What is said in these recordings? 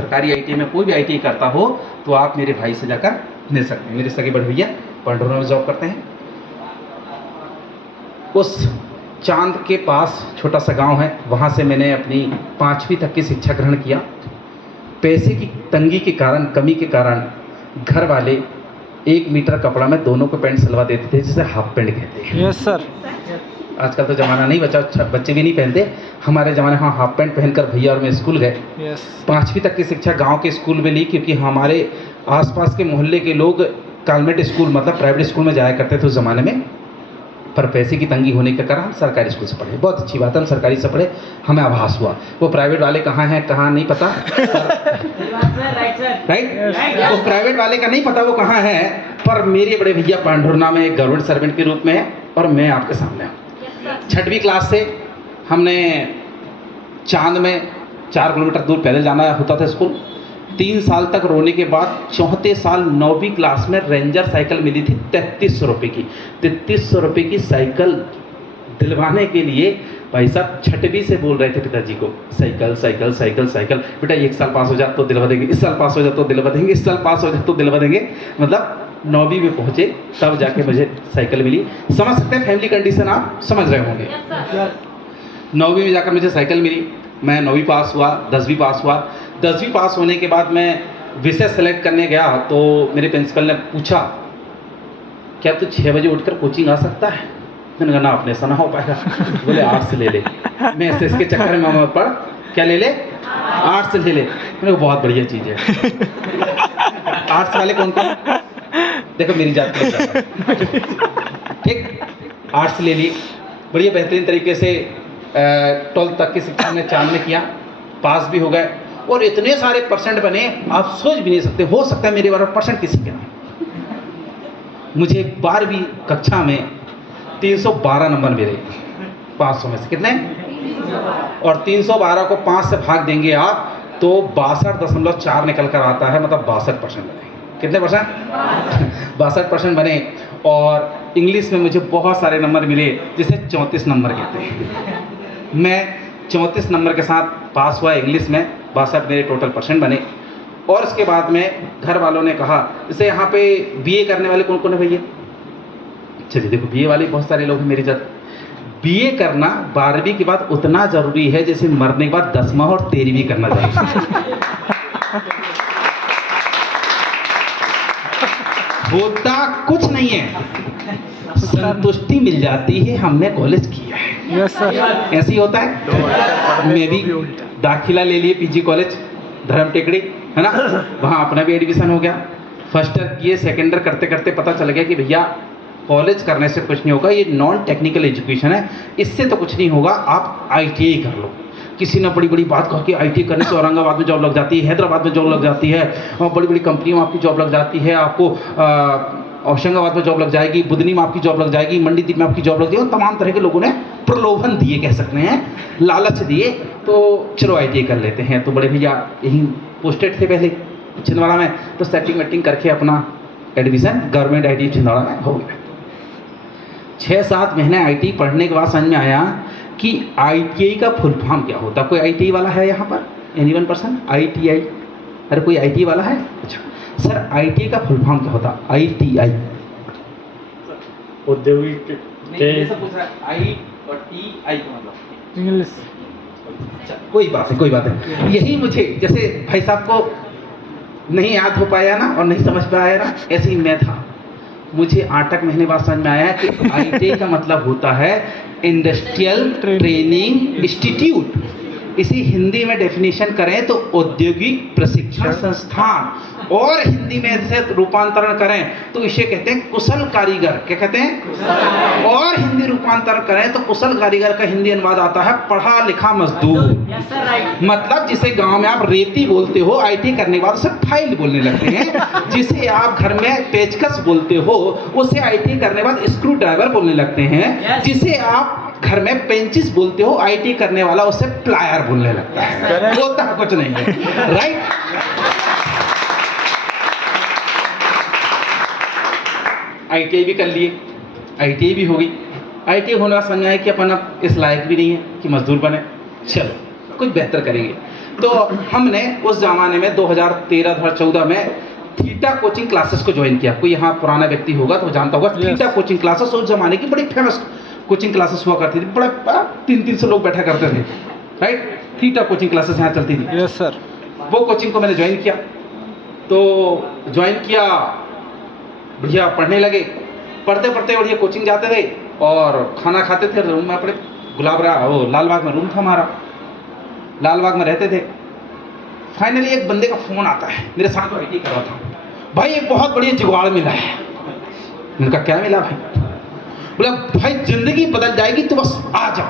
सरकारी आईटीआई में कोई भी आईटीआई करता हो तो आप मेरे भाई से जाकर मिल सकते हैं। मेरे सगे बड़े भैया पंडोरा में जॉब करते हैं। उस चांद के पास छोटा सा गांव है, वहाँ से मैंने अपनी 5वीं तक की शिक्षा ग्रहण किया। पैसे की तंगी के कारण, कमी के कारण घर वाले 1 मीटर कपड़ा में दोनों को पैंट सिलवा देते थे, जिसे हाफ पैंट कहते हैं। Yes sir. आजकल तो ज़माना नहीं बचा, बच्चे भी नहीं पहनते। हमारे ज़माने में हाफ पैंट पहनकर भैया और मैं स्कूल गए। यस। 5वीं तक की शिक्षा गांव के स्कूल में ली, क्योंकि हमारे आसपास के मोहल्ले के लोग कॉन्वेंट स्कूल मतलब प्राइवेट स्कूल में जाया करते थे उस ज़माने में। पर पैसे की तंगी होने के कारण हम सरकारी स्कूल से पढ़े। बहुत अच्छी बात है, हम सरकारी से पढ़े, हमें आभास हुआ। वो प्राइवेट वाले कहाँ हैं कहाँ नहीं पता, राइट। वो प्राइवेट वाले का नहीं पता वो कहाँ है, पर मेरे बड़े भैया पांडुरना में एक गवर्नमेंट सर्वेंट के रूप में है और मैं आपके सामने हूँ। 6वीं क्लास से हमने चांद में 4 किलोमीटर दूर पैदल जाना होता था स्कूल। 3 साल तक रोने के बाद 4थे साल 9वीं क्लास में रेंजर साइकिल मिली थी 3300 रुपये की। 3300 रुपये की साइकिल दिलवाने के लिए भाई साहब 6वीं से बोल रहे थे पिताजी को, साइकिल साइकिल साइकिल साइकिल, बेटा 1 साल पास हो जा तो दिलवा देंगे, इस साल पास हो जा तो दिलवा देंगे, इस साल पास हो जा तो दिलवा देंगे। मतलब 9वीं में पहुँचे तब जाके मुझे साइकिल मिली। समझ सकते हैं फैमिली कंडीशन, आप समझ रहे होंगे। 9वीं में जाकर मुझे साइकिल मिली। मैं 9वीं पास हुआ, 10वीं पास हुआ। 10वीं पास होने के बाद मैं विषय सेलेक्ट करने गया तो मेरे प्रिंसिपल ने पूछा, क्या तू 6 बजे उठकर कोचिंग आ सकता है? मैंने कहा ना, अपने ऐसा ना हो पाएगा। बोले आर्ट्स ले ले। मैं ऐसे इसके चक्कर में मैं पढ़, क्या ले ले? आर्ट्स ले ले। मैंने कहा बहुत बढ़िया चीज़ है। आर्ट्स वाले कौन कौन? देखो मेरी जात का, ठीक, आर्ट्स ले ली। बढ़िया बेहतरीन तरीके से 12th तक की शिक्षा में चांद में किया, पास भी हो गए और इतने सारे परसेंट बने आप सोच भी नहीं सकते। हो सकता है मेरे बारे में परसेंट किसी के नहीं। मुझे 12वीं कक्षा में 312 नंबर मिले 500 में से। कितने? और 312 को 5 से भाग देंगे आप तो 62.4 निकल कर आता है, मतलब 62% बने। कितने परसेंट? 62% बने। और इंग्लिश में मुझे बहुत सारे नंबर मिले, जिसे 34 नंबर कहते हैं। मैं 34 नंबर के साथ पास हुआ इंग्लिश में, 62 मेरे टोटल परसेंट बने। और उसके बाद में घर वालों ने कहा, जैसे यहाँ पे बीए करने वाले कौन कौन है भैया? चलिए देखो, बीए वाले बहुत सारे लोग हैं मेरी जात। बीए करना 12वीं के बाद उतना ज़रूरी है जैसे मरने के बाद 10वां और 13वीं करना चाहिए। होता कुछ नहीं है, संतुष्टि मिल जाती है हमने कॉलेज किया है। Yes sir. ऐसे ही होता है। मैं भी दाखिला ले लिए पीजी कॉलेज धर्म टेकड़ी, है ना, वहाँ अपना भी एडमिशन हो गया। फर्स्ट ईयर किए, सेकेंड ईयर करते करते पता चल गया कि भैया कॉलेज करने से कुछ नहीं होगा, ये नॉन टेक्निकल एजुकेशन है, इससे तो कुछ नहीं होगा, आप ITI कर लो। किसी ने बड़ी बड़ी बात कहा कि ITI करने से औरंगाबाद में जॉब लग जाती है, हैदराबाद में जॉब लग जाती है, और बड़ी बड़ी कंपनियों में आपकी जॉब लग जाती है, आपको होशंगाबाद में जॉब लग जाएगी, बुधनी में आपकी जॉब लग जाएगी, मंडी द्वीप में आपकी जॉब लग जाएगी। तमाम तरह के लोगों ने प्रलोभन दिए, कह सकते हैं, लालच दिए, तो चलो ITI कर लेते हैं। तो बड़े भैया यहीं पोस्टेड थे पहले छिंदवाड़ा में, तो सेटिंग वेटिंग करके अपना एडमिशन गवर्नमेंट ITI छिंदवाड़ा में हो गया। 6-7 महीने ITI पढ़ने के बाद समझ में आया कि ITI का फुल फॉर्म क्या होता है। कोई ITI वाला है यहाँ पर? एनी 1%? ITI? अरे कोई ITI वाला है? अच्छा सर, ITI का फुल फॉर्म क्या होता है? ITI औद्योगिक पूछ रहा है। I और TI का मतलब इंग्लिश। अच्छा, कोई बात है, कोई बात है। यही मुझे, जैसे भाई साहब को नहीं याद हो पाया ना और नहीं समझ पाया ना, ऐसे ही मैं था। मुझे 8 महीने बाद समझ में आया कि ITI का मतलब होता है इंडस्ट्रियल ट्रेनिंग इंस्टीट्यूट। इसी हिंदी में डेफिनेशन करें तो औद्योगिक प्रशिक्षण संस्थान, और हिंदी में से रूपांतरण करें तो इसे कहते हैं कुशल कारीगर। क्या कहते हैं? और हिंदी रूपांतरण करें तो कुशल कारीगर का हिंदी अनुवाद आता है पढ़ा लिखा मजदूर। मतलब जिसे गांव में आप रेती बोलते हो, ITI करने के बाद उसे फाइल बोलने लगते हैं। जिसे आप घर में पेचकस बोलते हो, उसे ITI करने के बाद स्क्रू ड्राइवर बोलने लगते हैं। जिसे आप घर में पेंचिस बोलते हो, ITI करने वाला उसे प्लायर बोलने लगता है। होता कुछ नहीं है, राइट। ITI भी कर लिए, ITI भी हो गई। ITI होने का समझ आया कि अपन अब इस लायक भी नहीं है कि मजदूर बने, चलो कुछ बेहतर करेंगे। तो हमने उस ज़माने में 2013-2014 में थीटा कोचिंग क्लासेस को ज्वाइन किया। कोई यहाँ पुराना व्यक्ति होगा तो जानता होगा थीटा कोचिंग क्लासेस उस ज़माने की बड़ी फेमस कोचिंग क्लासेस हुआ करती थी। बड़ा 300 लोग बैठा करते थे, राइट। थीटा कोचिंग क्लासेस यहाँ चलती थी। Yes sir. वो कोचिंग को मैंने ज्वाइन किया, तो ज्वाइन किया, बढ़िया पढ़ने लगे। पढ़ते पढ़ते बढ़िया कोचिंग जाते थे और खाना खाते थे रूम में अपने वो लालबाग में रूम था हमारा, लालबाग में रहते थे। फाइनली एक बंदे का फ़ोन आता है, मेरे साथ आईटी कर रहा था, भाई एक बहुत बढ़िया जुगाड़ मिला है। उनका क्या मिला भाई? बोला भाई ज़िंदगी बदल जाएगी तो बस आ जा,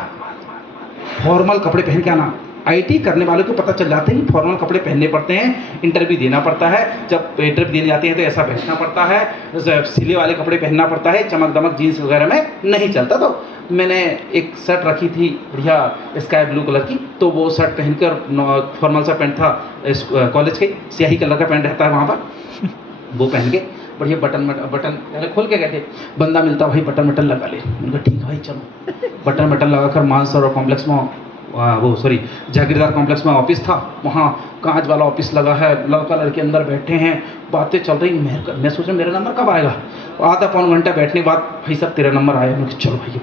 फॉर्मल कपड़े पहन के आना। आईटी करने वालों को पता चल जाता है कि फॉर्मल कपड़े पहनने पड़ते हैं, इंटरव्यू देना पड़ता है। जब इंटरव्यू देने जाते हैं तो ऐसा पहनना पड़ता है, सिले वाले कपड़े पहनना पड़ता है, चमक दमक जीन्स वगैरह में नहीं चलता। तो मैंने एक शर्ट रखी थी बढ़िया स्काई ब्लू कलर की, तो वो शर्ट पहनकर, फॉर्मल सा पैंट था कॉलेज के, स्याही कलर का पैंट रहता है वहाँ पर, वो पहन के बढ़िया बटन पहले खोल के गए थे। बंदा मिलता भाई बटन लगा ले। उनका ठीक भाई चलो। बटन लगाकर मानसरोवर कॉम्प्लेक्स में जागीरदार कॉम्प्लेक्स में ऑफिस था, वहाँ कांच वाला ऑफिस लगा है, लड़का लड़के अंदर बैठे हैं, बातें चल रही। मैं सोच रहा मेरा नंबर कब आएगा। आधा पौन घंटा बैठने के बाद भाई सर तेरा नंबर आया। मैं चलो भाई,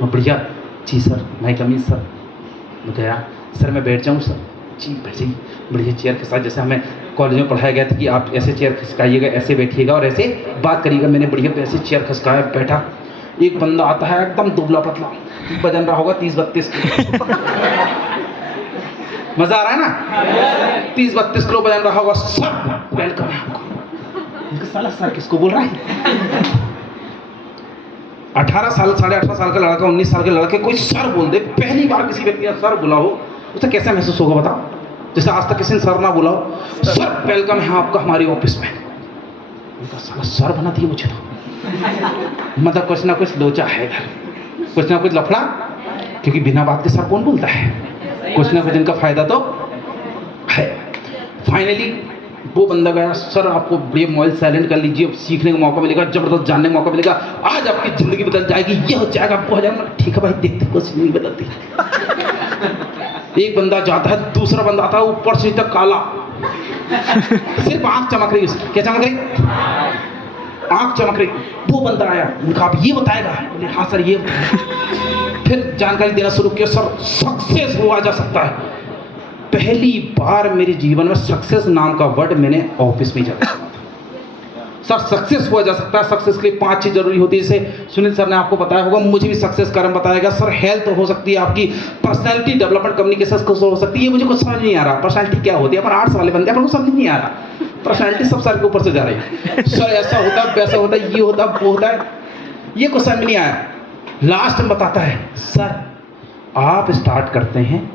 मैं बढ़िया, जी सर मैं कमीज सर। मैं गया, सर मैं बैठ जाऊँ सर? जी बैठ जाइए। बढ़िया चेयर के साथ, जैसे हमें कॉलेज में पढ़ाया गया था कि आप ऐसे चेयर खिसकाइएगा, ऐसे बैठिएगा और ऐसे बात करिएगा। मैंने बढ़िया ऐसे चेयर खिसकाया, बैठा। एक बंदा आता है एकदम दुबला पतला, वजन रहा होगा 30-32 किलो। मजा आ रहा है ना? 30-32 किलो वजन रहा होगा। सर वेलकम है आपको। साला सर किसको बोल रहा है? 18 साल, 18.5 साल का लड़का, 19 साल के लड़के कोई सर बोल दे, पहली बार किसी व्यक्ति ने सर बोला हो, उसे कैसा महसूस होगा बताओ? जैसे आज तक किसी ने सर ना बोला हो। सर वेलकम है आपका हमारे ऑफिस में। उनका साला सर बना दिया मुझे तो। मतलब कुछ ना कुछ लोचा है इधर, कुछ ना कुछ लफड़ा, क्योंकि बिना बात के सर कौन बोलता है? कुछ ना कुछ इनका फायदा तो है। फाइनली वो बंदा गया, सर आपको बढ़िया मोबाइल साइलेंट कर लीजिए, सीखने का मौका मिलेगा, जबरदस्त जानने का मौका मिलेगा, आज आपकी ज़िंदगी बदल जाएगी, ये हो जाएगा वो हो जाएगा। ठीक है भाई, देखते कुछ नहीं बदलती। एक बंदा जाता है, दूसरा बंदा आता है, ऊपर से तक काला, सिर्फ आँख चमक रही उसकी। क्या चमक रही? आँख चमक रही। वो बंदा आया, उनका आप ये बताएगा? बोले हाँ सर ये। फिर जानकारी देना शुरू किया, सर सक्सेस हुआ जा सकता है। पहली बार मेरे जीवन में सक्सेस नाम का वर्ड मैंने ऑफिस में जाकर सुना था। सर सक्सेस हुआ जा सकता है, सक्सेस के लिए 5 चीज़ जरूरी होती है। जैसे सुनील सर ने आपको बताया होगा, मुझे भी सक्सेस का नाम बताएगा। सर हेल्थ हो सकती है आपकी, पर्सनैलिटी डेवलपमेंट, कम्युनिकेशन हो सकती है। ये मुझे कुछ समझ नहीं आ रहा पर्सनैलिटी क्या होती है। अपन आर्ट्स वाले बंदे, अपन को समझ नहीं आ रहा पर्सनैलिटी, सब सर के ऊपर से जा रही है। सर ऐसा होता है, वैसा होता है, ये होता है, वो होता है, ये कुछ समझ नहीं आया। लास्ट में बताता है, सर आप स्टार्ट करते हैं,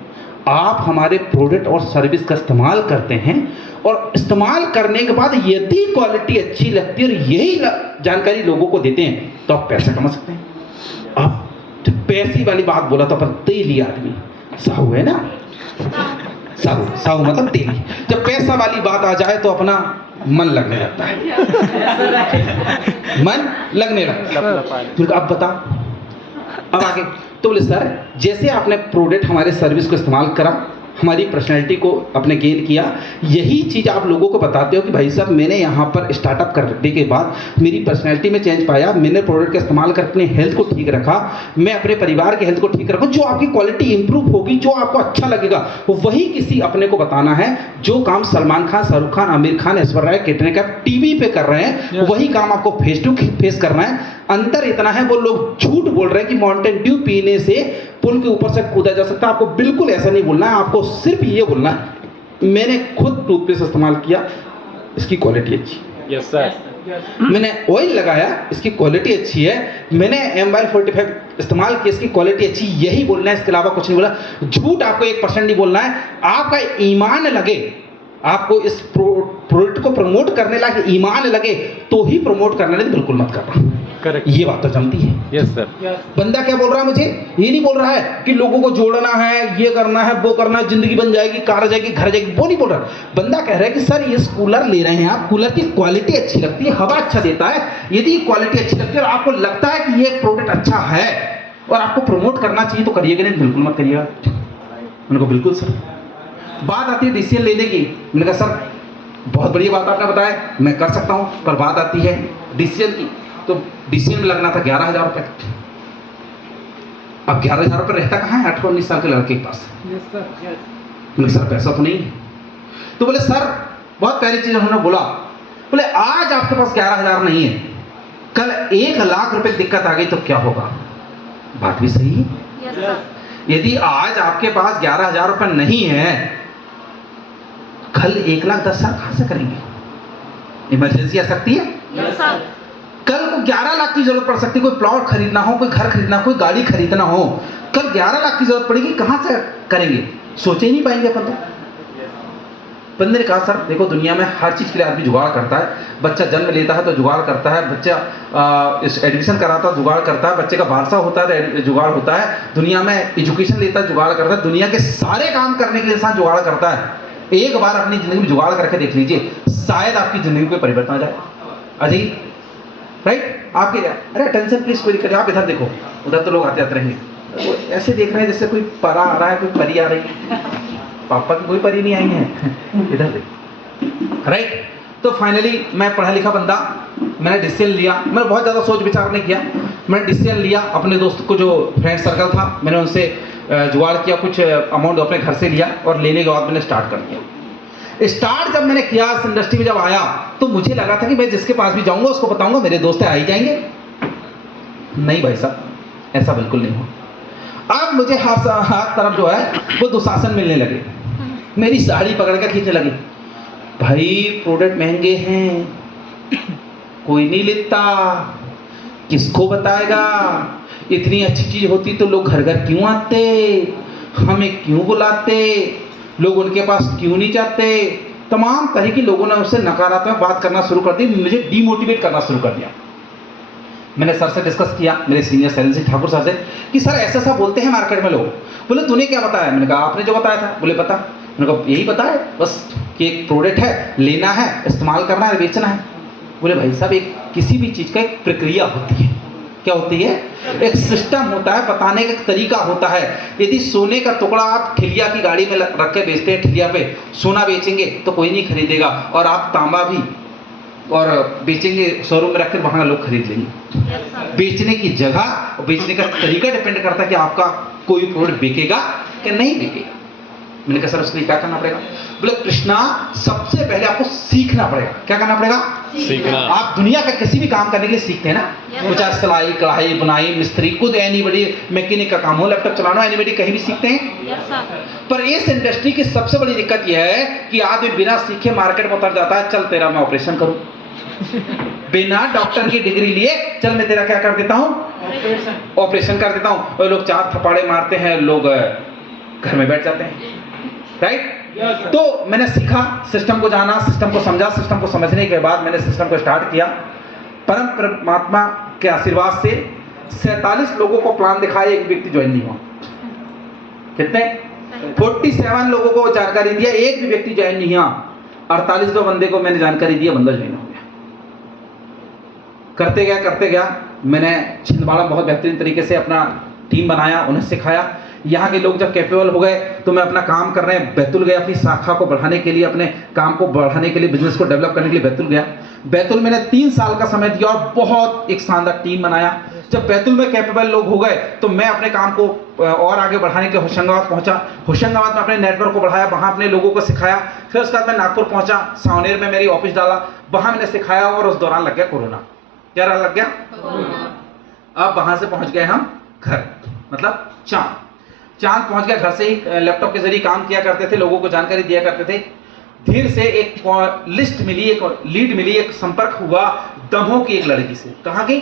आप हमारे प्रोडक्ट और सर्विस का इस्तेमाल करते हैं, और इस्तेमाल करने के बाद यदि क्वालिटी अच्छी लगती है और यही जानकारी लोगों को देते हैं तो आप पैसा कमा सकते हैं। अब जब पैसे वाली बात बोला तो अपन तेली आदमी, साहू है ना, साहू मतलब तेली। जब पैसा वाली बात आ जाए तो अपना मन लगने लगता है, मन लगने लगता है। फिर अब बता, अब आगे तो बोले सर जैसे आपने प्रोडक्ट हमारे सर्विस को इस्तेमाल करा, हमारी पर्सनैलिटी को आपने गेन किया, यही चीज़ आप लोगों को बताते हो कि भाई साहब मैंने यहाँ पर स्टार्टअप करने के बाद मेरी पर्सनैलिटी में चेंज पाया, मैंने प्रोडक्ट का इस्तेमाल कर अपने हेल्थ को ठीक रखा, मैं अपने परिवार के हेल्थ को ठीक रखा। जो आपकी क्वालिटी इंप्रूव होगी, जो आपको अच्छा लगेगा, वही किसी अपने को बताना है। जो काम सलमान खान, शाहरुख खान, आमिर खान, ऐश्वर्या राय, कैटरीना कैफ टीवी पे कर रहे हैं, वही काम आपको फेस टू फेस करना है। अंतर इतना है, वो लोग झूठ बोल रहे हैं कि माउंटेन ड्यू पीने से पुल के ऊपर से कूदा जा सकता है। आपको बिल्कुल ऐसा नहीं बोलना है, आपको सिर्फ ये बोलना है मैंने खुद टूथपेस्ट इस्तेमाल किया, इसकी क्वालिटी अच्छी। Yes sir. मैंने ऑयल लगाया, इसकी क्वालिटी अच्छी है। मैंने M45 इस्तेमाल किया, इसकी क्वालिटी अच्छी। यही बोलना है, इसके अलावा कुछ नहीं बोला। झूठ आपको 1% नहीं बोलना है। आपका ईमान लगे, आपको इस प्रोडक्ट को प्रमोट करने लायक ईमान लगे तो ही प्रमोट करना, नहीं बिल्कुल मत करना। करेक्ट, ये बात तो जमती है। Yes sir. बंदा क्या बोल रहा है मुझे? ये नहीं बोल रहा है कि लोगों को जोड़ना है, ये करना है, वो करना है, जिंदगी बन जाएगी, कार जाएगी, घर जाएगी, वो नहीं बोल रहा। बंदा कह रहा है कि सर ये कूलर ले रहे हैं आप, कूलर की क्वालिटी अच्छी लगती है, हवा अच्छा देता है। यदि क्वालिटी अच्छी लगती है और आपको लगता है कि ये प्रोडक्ट अच्छा है और आपको प्रमोट करना चाहिए तो करिएगा, नहीं बिल्कुल मत करिएगा। उनको बिल्कुल सर। बात आती है डिसीजन लेने की। मैंने कहा सर बहुत बढ़िया बात आपने बताया, मैं कर सकता हूँ, पर बात आती है डिसीजन की, तो डिसीजन में लगना था 11,000 रुपये। अब 11,000 रुपये रहता कहाँ है 18-19 साल के लड़के के पास? बोले सर पैसा तो नहीं है। तो बोले सर बहुत पहली चीज उन्होंने बोला, बोले आज आपके पास 11,000 नहीं है, कल 1,00,000 रुपए की दिक्कत आ गई तो क्या होगा? बात भी सही है। यदि आज आपके पास 11,000 रुपए नहीं है, कल 1,10,000 कहां से करेंगे? इमरजेंसी आ सकती है। कल को 11 लाख की जरूरत पड़ सकती है, कोई प्लॉट खरीदना हो, कोई घर खरीदना हो, कोई गाड़ी खरीदना हो, कल 11 लाख की जरूरत पड़ेगी, कहां से करेंगे? सोचे ही नहीं पाएंगे अपन तो। बंदे ने कहा सर देखो दुनिया में हर चीज के लिए आदमी जुगाड़ करता है। बच्चा जन्म लेता है तो जुगाड़ करता है, बच्चा इस एडमिशन कराता है जुगाड़ करता है, बच्चे का बारसा होता है जुगाड़ होता है, दुनिया में एजुकेशन लेता है जुगाड़ करता है, दुनिया के सारे काम करने के लिए इंसान जुगाड़ करता है। एक बार अपनी जिंदगी में जुगाड़ करके देख लीजिए, शायद आपकी जिंदगी में परिवर्तन आ जाए। अजय राइट? आपके अरे टेंशन प्लीज कोई करिए, आप इधर देखो, उधर तो लोग आते आते रहेंगे, ऐसे देख रहे हैं जैसे कोई परा आ रहा है, कोई परी आ रही है। पापा की कोई परी नहीं आई है, इधर देख। राइट? तो फाइनली मैं पढ़ा लिखा बंदा, मैंने डिसीजन लिया, मैंने बहुत ज़्यादा सोच विचार नहीं किया, मैंने डिसीजन लिया। अपने दोस्त को जो फ्रेंड सर्कल था मैंने उनसे जुगाड़ किया, कुछ अमाउंट अपने घर से लिया और लेने के बाद मैंने स्टार्ट कर दिया। स्टार्ट जब मैंने किया इस इंडस्ट्री में जब आया तो मुझे लगा था कि मैं जिसके पास भी जाऊंगा उसको बताऊंगा मेरे दोस्त आ ही जाएंगे। नहीं भाई साहब, ऐसा बिल्कुल नहीं हुआ। अब मुझे हाथ तरफ जो है वो दुशासन मिलने लगे, मेरी साड़ी पकड़ कर खींचने लगी। भाई प्रोडक्ट महंगे हैं, कोई नहीं लेता, किसको बताएगा? इतनी अच्छी चीज होती तो लोग घर घर क्यों आते, हमें क्यों बुलाते, लोग उनके पास क्यों नहीं जाते? तमाम तरह के लोगों ने उससे नकारात्मक बात करना शुरू कर दी, मुझे डीमोटिवेट करना शुरू कर दिया। मैंने सर से डिस्कस किया, मेरे सीनियर शैलेंद्र सिंह ठाकुर सर से, कि सर ऐसा ऐसा बोलते हैं मार्केट में लोग। बोले तूने क्या बताया? मैंने कहा आपने जो बताया था। बोले पता। मैंने कहा यही पता है बस कि एक प्रोडक्ट है, लेना है, इस्तेमाल करना है, बेचना है। बोले भाई साहब एक किसी भी चीज़ का एक प्रक्रिया होती है। क्या होती है? एक सिस्टम होता है, बताने का तरीका होता है। यदि सोने का टुकड़ा आप ठिलिया की गाड़ी में रख के बेचते हैं, ठिलिया पे सोना बेचेंगे तो कोई नहीं खरीदेगा, और आप तांबा भी और बेचेंगे शोरूम में रखकर, वहां लोग खरीद लेंगे। बेचने की जगह और बेचने का तरीका डिपेंड करता है कि आपका कोई प्रोडक्ट बिकेगा कि नहीं बिकेगा। मैंने कहा सर उसके लिए क्या करना पड़ेगा? बोले कृष्णा सबसे पहले आपको सीखना पड़ेगा। क्या करना पड़ेगा? सीखना। आप दुनिया का किसी भी काम करने के लिए सीखते हैं ना, चाहे सिलाई कढ़ाई बुनाई मिस्त्री, खुद एनीबडी मैकेनिक का काम हो, लैपटॉप चलाना, एनीबडी कहीं भी सीखते हैं। पर इस इंडस्ट्री की सबसे बड़ी दिक्कत यह है कि आदमी बिना सीखे मार्केट में उतर जाता है, चल तेरा मैं ऑपरेशन करूं, बिना डॉक्टर की डिग्री लिए चल मैं तेरा क्या कर देता हूं, ऑपरेशन कर देता हूं। और लोग 4 थप्पड़े मारते हैं, लोग घर में बैठ जाते हैं। राइट? तो मैंने सीखा, सिस्टम को जाना, सिस्टम को समझा, सिस्टम को समझने के बाद मैंने सिस्टम को स्टार्ट किया। परम परमात्मा के आशीर्वाद से 47 लोगों को प्लान दिखाया, एक व्यक्ति ज्वाइन नहीं हुआ। कितने? 47 लोगों को जानकारी दिया, एक भी व्यक्ति ज्वाइन नहीं हुआ। 48वें बंदे को मैंने जानकारी दिया, बंदा ज्वाइन हो गया। करते गया मैंने छिंदवाड़ा बहुत बेहतरीन तरीके से अपना टीम बनाया, उन्हें सिखाया। यहाँ के लोग जब कैपेबल हो गए तो मैं अपना काम कर रहे हैं, बैतुल गया अपनी शाखा को बढ़ाने के लिए, अपने काम को बढ़ाने के लिए, बिजनेस को डेवलप करने के लिए बैतुल गया। बैतुल मैंने 3 साल का समय दिया और बहुत एक शानदार टीम बनाया। जब बैतुल में कैपेबल लोग हो गए तो मैं अपने काम को और आगे बढ़ाने के लिए होशंगाबाद पहुंचा। होशंगाबाद में अपने नेटवर्क को बढ़ाया, वहां अपने लोगों को सिखाया। फिर उसके बाद मैं नागपुर पहुंचा, सावनेर में मेरी ऑफिस डाला, वहां मैंने सिखाया। और उस दौरान लग गया कोरोना। क्या लग गया? अब वहां से पहुंच गए हम घर, मतलब चांद पहुंच गया। घर से ही लैपटॉप के जरिए काम किया करते थे, लोगों को जानकारी दिया करते थे। धीरे से एक लिस्ट मिली, एक लीड मिली, एक संपर्क हुआ दमोह की एक लड़की से। कहां की?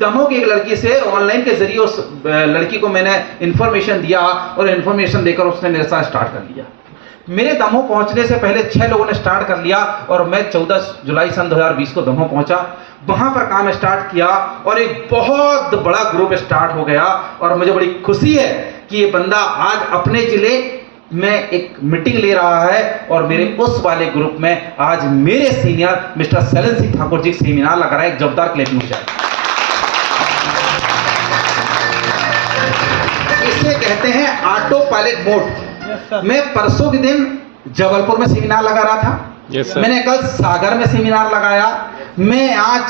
दमोह की एक लड़की से। ऑनलाइन के जरिए उस लड़की को मैंने इंफॉर्मेशन दिया और इंफॉर्मेशन देकर उसने मेरे साथ स्टार्ट कर लिया। मेरे दमोह पहुंचने से पहले 6 लोगों ने स्टार्ट कर लिया और मैं 14 जुलाई सन 2020 को दमोह पहुंचा। वहां पर काम स्टार्ट किया और एक बहुत बड़ा ग्रुप स्टार्ट हो गया। और मुझे बड़ी खुशी है कि ये बंदा आज अपने जिले में एक मीटिंग ले रहा है और मेरे उस वाले ग्रुप में आज मेरे senior mister Shailendra Singh Thakur ji seminar लगा रहा है। एक जोरदार क्लैपिंग हो जाए। इसे कहते हैं ऑटो पायलट मोड। मैं परसों के दिन जबलपुर में सेमिनार लगा रहा था। मैंने कल सागर में सेमिनार लगाया। मैं आज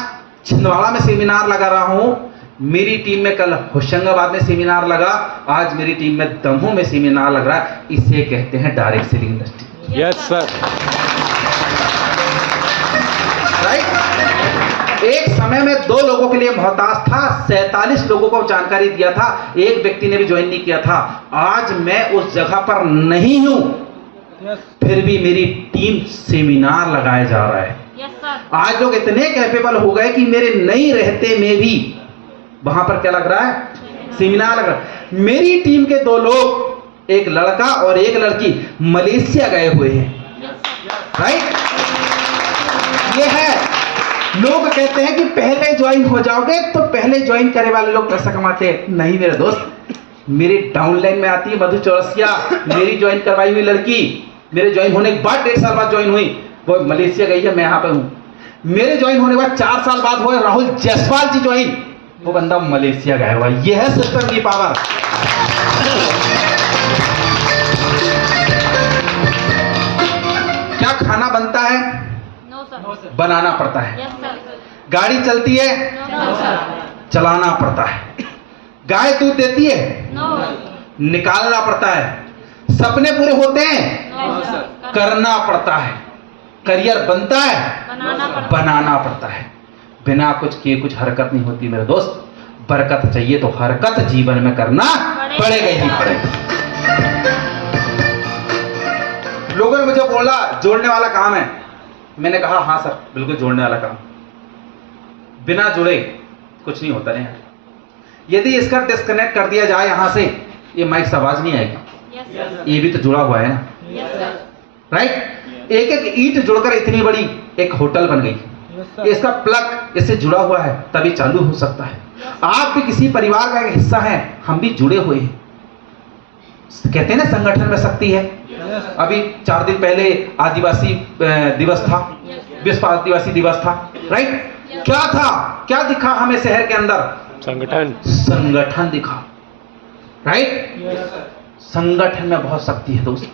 छिंदवाड़ा में सेमिनार लगा रहा हूं। मेरी टीम में कल होशंगाबाद में सेमिनार लगा, आज मेरी टीम में दमोह में सेमिनार लग रहा है। इसे कहते हैं direct selling industry. Yes sir. Right. एक समय में 2 लोगों के लिए मोहताज था, 47 लोगों को जानकारी दिया था, एक व्यक्ति ने भी ज्वाइन नहीं किया था। आज मैं उस जगह पर नहीं हूं, फिर भी मेरी टीम सेमिनार लगाया जा रहा है। आज लोग इतने कैपेबल हो गए कि मेरे नहीं रहते में भी वहां पर क्या लग रहा है, सेमिनार लग रहा है। मेरी टीम के 2 लोग, एक लड़का और एक लड़की, मलेशिया गए हुए हैं। राइट। ये है, लोग कहते हैं कि पहले ज्वाइन हो जाओगे तो पहले ज्वाइन करने वाले लोग पैसा कमाते हैं। नहीं मेरे दोस्त, मेरे डाउनलाइन में आती है मधु चौरसिया, मेरी ज्वाइन करवाई हुई लड़की, मेरे ज्वाइन होने के बाद 1.5 साल बाद ज्वाइन हुई, वो मलेशिया गई है, मैं यहां पे हूं। मेरे ज्वाइन होने के बाद 4 साल बाद हुए राहुल जायसवाल जी ज्वाइन, वो बंदा मलेशिया गया हुआ। ये है सिस्टम की पावर। क्या खाना बनता है? बनाना पड़ता है। गाड़ी चलती है? चलाना पड़ता है। गाय दूध देती है? निकालना पड़ता है। सपने पूरे होते हैं? करना पड़ता है। करियर बनता है? बनाना पड़ता है। बिना कुछ किए कुछ हरकत नहीं होती मेरे दोस्त। बरकत चाहिए तो हरकत जीवन में करना पड़ेगा ही पड़ेगा। लोगों ने मुझे बोला जोड़ने वाला काम है। मैंने कहा हाँ सर, बिल्कुल जोड़ने वाला काम। बिना जुड़े कुछ नहीं होता नहीं। यदि इसका डिस्कनेक्ट कर दिया जाए यहां से, ये माइक से आवाज नहीं आएगी। ये भी तो जुड़ा हुआ है ना। राइट। एक एक ईंट जुड़कर इतनी बड़ी एक होटल बन गई। इसका प्लग इससे जुड़ा हुआ है तभी चालू हो सकता है। आप भी किसी परिवार का एक हिस्सा हैं, हम भी जुड़े हुए हैं। कहते हैं ना संगठन में शक्ति है। अभी 4 दिन पहले आदिवासी दिवस था, विश्व आदिवासी दिवस था। राइट। क्या था, क्या दिखा हमें शहर के अंदर? संगठन दिखा। राइट। संगठन में बहुत शक्ति है दोस्त।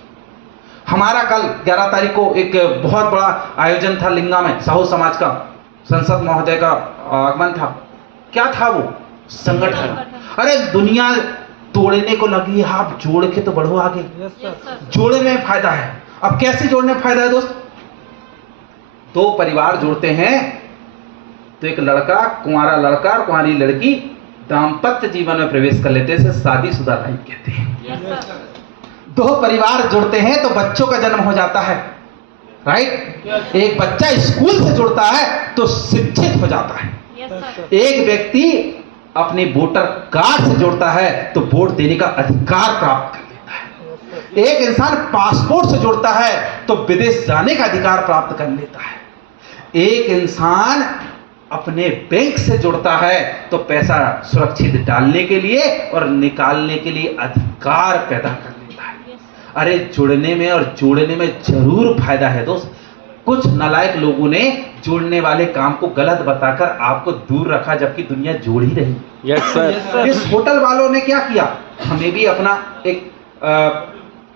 हमारा कल 11 तारीख को एक बहुत बड़ा आयोजन था लिंगा में, साहू समाज का, संसद महोदय का आगमन था। क्या था वो? संगठन। अरे दुनिया तोड़ने को लगी, आप जोड़ के तो बढ़ो आगे। जोड़ने में फायदा है। अब कैसे जोड़ने में फायदा है दोस्त? 2 परिवार जोड़ते हैं तो एक लड़का, कुंवारा लड़का और कुंवारी लड़की दाम्पत्य जीवन में प्रवेश कर लेते हैं, शादीशुदा लाइफ कहते हैं। 2 परिवार जुड़ते हैं तो बच्चों का जन्म हो जाता है। राइट। एक बच्चा स्कूल से जुड़ता है तो शिक्षित हो जाता है। एक व्यक्ति अपने वोटर कार्ड से जुड़ता है तो वोट देने का अधिकार प्राप्त कर लेता है। एक इंसान पासपोर्ट से जुड़ता है तो विदेश जाने का अधिकार प्राप्त कर लेता है। एक इंसान अपने बैंक से जुड़ता है तो पैसा सुरक्षित डालने के लिए और निकालने के लिए अधिकार पैदा कर लेता है। अरे जुड़ने में और जोड़ने में जरूर फायदा है दोस्त। कुछ नालायक लोगों ने जोड़ने वाले काम को गलत बताकर आपको दूर रखा, जबकि दुनिया जोड़ ही रही। Yes sir. इस होटल वालों ने क्या किया, हमें भी अपना एक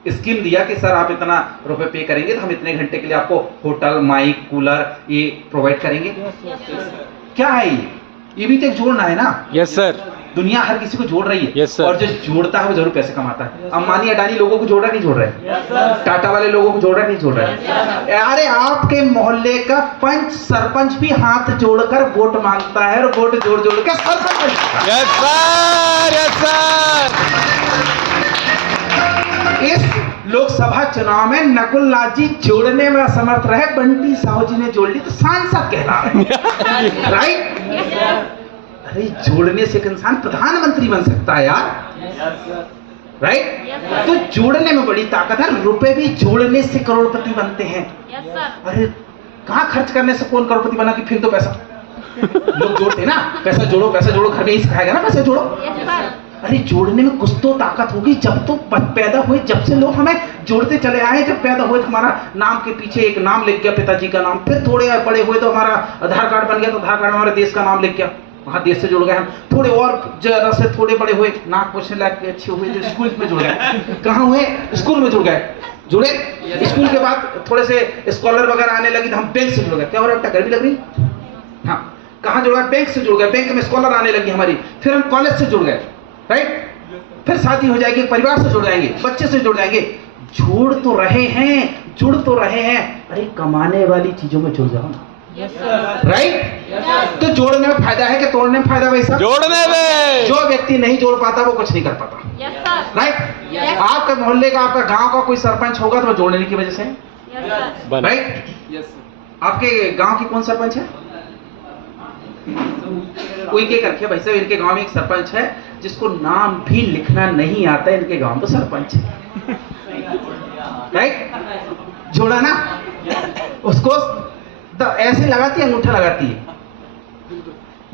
स्कीम दिया कि सर आप इतना रुपए पे करेंगे तो हम इतने घंटे के लिए आपको होटल, माइक, कूलर ये प्रोवाइड करेंगे। क्या है ये भी तो एक जोड़ना है ना। Yes sir. दुनिया हर किसी को जोड़ रही है। Yes, sir. और जो जोड़ता है वो जरूर पैसे कमाता है। अंबानी अडानी लोगों को जोड़ रहा नहीं जोड़ रहे? Yes, टाटा वाले लोगों को जोड़ रहा नहीं जोड़ रहे? Yes, अरे आपके मोहल्ले का पंच सरपंच भी हाथ जोड़कर वोट मांगता है और वोट जोड़ जोड़ के sarpanch. Yes sir, yes sir. इस लोकसभा चुनाव में नकुल नाथ जी जोड़ने में असमर्थ रहे, बंटी साहू जी ने जोड़ ली तो सांसद कहला रहे। राइट। अरे जोड़ने से एक इंसान प्रधानमंत्री बन सकता है यार। राइट। तो जोड़ने में बड़ी ताकत है। रुपए भी जोड़ने से करोड़पति बनते हैं। अरे कहाँ खर्च करने से कौन करोड़पति बना कि फिर तो पैसा लोग जोड़ते ना, पैसा जोड़ो घर में ही सिखाएगा ना पैसा जोड़ो। अरे जोड़ने में कुछ तो ताकत होगी। जब तो पैदा हुए, जब से लोग हमें जोड़ते चले आए, जब पैदा हुए तो हमारा नाम के पीछे एक नाम लिख गया, पिताजी का नाम, फिर थोड़े बड़े हुए तो हमारा आधार कार्ड बन गया तो आधार कार्ड हमारे देश का नाम लिख गया। वहाँ देश से जुड़ गए हम, थोड़े और जरा से थोड़े बड़े हुए, नाक पोछने लायक के अच्छे हुए तो स्कूल में जुड़ गए। कहाँ हुए? स्कूल में जुड़ गए। जुड़े स्कूल के बाद थोड़े से स्कॉलर वगैरह आने लगी तो हम बैंक से जुड़ गए। क्या हो रहा है? टक्कर भी लग रही? हाँ, कहाँ जुड़ गए? बैंक से जुड़ गए, बैंक में स्कॉलर आने लगी हमारी। फिर हम कॉलेज से जुड़ गए, राइट? फिर शादी हो जाएगी, परिवार से जुड़ जाएंगे, बच्चे से जुड़ जाएंगे। जुड़ तो रहे हैं, जुड़ तो रहे हैं, अरे कमाने वाली चीजों में जुड़ जाओ ना, राइट? तो जोड़ने में फायदा है कि तोड़ने में फायदा? वैसा जोड़ने में। जो व्यक्ति नहीं जोड़ पाता वो कुछ नहीं कर पाता, राइट? आपके मोहल्ले का, आपका गांव का कोई सरपंच होगा तो वो जोड़ने की वजह से, राइट? आपके गांव की कौन सरपंच है? कोई के करके भाई साहब, इनके गांव में एक सरपंच है जिसको नाम भी लिखना नहीं आता है, इनके गांव तो सरपंच है, राइट? जोड़ा ना उसको, तो ऐसे लगाती है, अंगूठा लगाती है।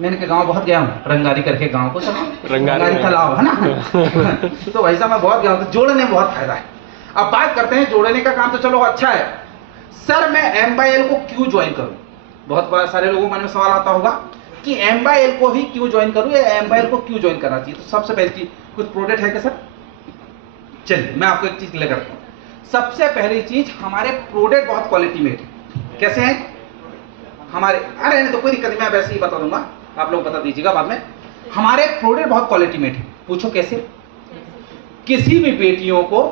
मैंने के गांव बहुत गया हूँ, रंगारी करके गांव को, सब रंगारी तालाब है ना। तो भाई साहब मैं बहुत गया हूँ, तो जोड़ने में बहुत फायदा है। अब बात करते हैं जोड़ने का काम, तो चलो अच्छा है। सर मैं M/L को क्यों ज्वाइन करूं? बहुत सारे लोगों के मन में सवाल आता होगा कि M/L को ही क्यों ज्वाइन करूं या M/L को क्यों ज्वाइन करना चाहिए। तो सबसे पहली चीज, कुछ प्रोडक्ट है क्या सर? चलिए मैं आपको एक चीज क्लियर करता हूँ। सबसे पहली चीज, हमारे प्रोडक्ट बहुत क्वालिटी में है। कैसे हैं हमारे? अरे नहीं तो कोई दिक्कत नहीं, मैं वैसे ही बता दूंगा, आप लोग बता दीजिएगा बाद में। हमारे प्रोडक्ट बहुत क्वालिटी में है। पूछो कैसे? किसी भी बेटियों को,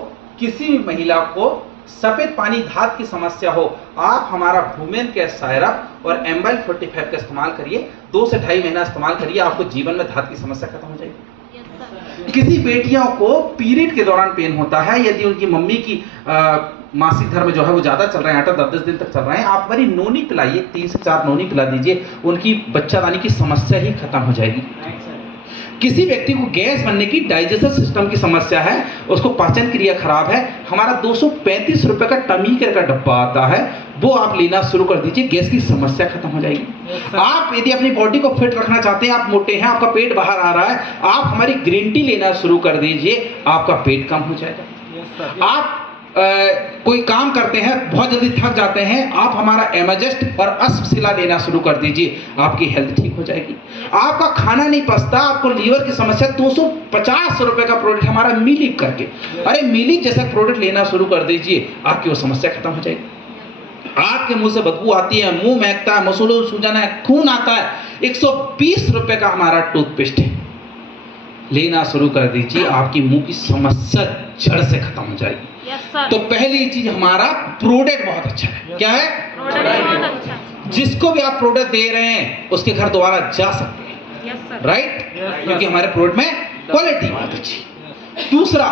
किसी भी महिला को सफेद पानी धात की समस्या हो, आप हमारा वुमेन केयर सायरप और M/L 45 का इस्तेमाल करिए, 2 से 2.5 महीना इस्तेमाल करिए, आपको जीवन में धात की समस्या खत्म हो जाएगी। किसी बेटियों को पीरियड के दौरान पेन होता है, यदि उनकी मम्मी की मासिक धर्म जो है वो ज्यादा चल रहे हैं, 8-10 दिन तक चल रहे हैं, आप हमारी नोनी पिलाइए, 3 से 4 नोनी पिला दीजिए, उनकी बच्चादानी की समस्या ही खत्म हो जाएगी। किसी व्यक्ति को गैस बनने की, डाइजेस्टिव सिस्टम की समस्या है, उसको पाचन क्रिया खराब है, हमारा 235 रुपए का टमी केयर का डब्बा आता है, वो आप लेना शुरू कर दीजिए, गैस की समस्या खत्म हो जाएगी। आप यदि अपनी बॉडी को फिट रखना चाहते हैं, आप मोटे हैं, आपका पेट बाहर आ रहा है, आप हमारी ग्रीन टी लेना शुरू कर दीजिए, आपका पेट कम हो जाएगा। आप कोई काम करते हैं, बहुत जल्दी थक जाते हैं, आप हमारा एमाजेस्ट और अश्वशिला लेना शुरू कर दीजिए, आपकी हेल्थ ठीक हो जाएगी। आपका खाना नहीं पचता, आपको लीवर की समस्या, 250 रुपए का प्रोडक्ट हमारा मिलीप करके, अरे मिलीप जैसा प्रोडक्ट लेना शुरू कर दीजिए, आपकी वो समस्या खत्म हो जाएगी। आपके मुंह से बदबू आती है, मुंह महकता है, मसूलों सूजन है, खून आता है, 120 रुपए का हमारा टूथपेस्ट है, लेना शुरू कर दीजिए, आपकी मुंह की समस्या जड़ से खत्म हो जाएगी। तो पहली चीज, हमारा प्रोडक्ट बहुत अच्छा है। क्या है? प्रोडक्ट बहुत अच्छा है। जिसको भी आप प्रोडक्ट दे रहे हैं उसके घर दोबारा जा सकते हैं, राइट? क्योंकि हमारे प्रोडक्ट में क्वालिटी बहुत अच्छी। दूसरा,